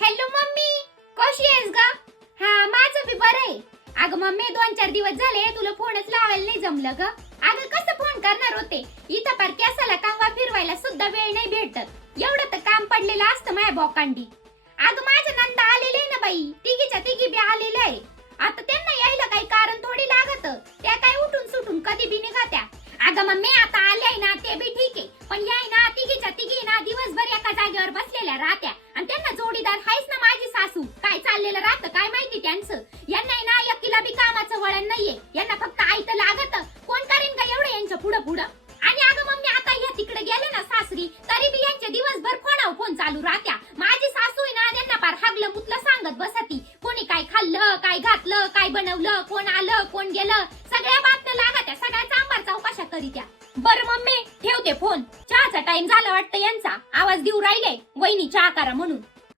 Hello mummy, कशी आहेस ग? हा, माझं बी बरं आहे. अगं मम्मी, 2-4 दिवस झाले तुला फोनच लावायला नाही जमलं ग. अगं कसं फोन करणार होते, इथं पार केसाला कंगवा फिरवायला सुद्धा वेळ नाही भेटत. एवढं तर काम पडलेलं असतं माझ्या बोकांडी. अगं माझं नंदा आलेले ना बाई, तिघीच्या तिघी बी आलेले आहे. आता त्यांना यायला काही कारण थोडी लागत, त्या काय उठून सुटून कधी बी निघत्या. अगं मम्मी, आता आल्याय ना ते बी ठीक आहे, पण याय ना तिघीच्या तिघी ना दिवसभर एका जागेवर बसलेल्या राहत्या आणि त्यांना जोडीदार आहेच ना माझी सासू. काय चाललेलं राहतं काय माहिती त्यांचं. यांना ना एकीला बी कामाचं वळण नाहीये, यांना फक्त आयतं लागत. कोण करेन का एवढं यांचं पुढं पुढं. आणि अगं मम्मी, आता या तिकडे गेले ना सासरी, तरी बी यांचे दिवसभर फोनावर फोन चालू राहत्या. माझी सासू आहे ना, त्यांना पार हागलं मुतलं सांगत बसती. कोणी काय खाल्लं, काय घातलं, काय बनवलं, कोण आलं, कोण गेलं, सगळ्या बातम्या लागत्या, सगळ्या चांबार चौकशा करीत्या. बरं मम्मी, ठेवते फोन. चहाचा टाइम झाला वाटतं यांचा. आवाज देऊ राहिले वहिनी चहा करा म्हणून.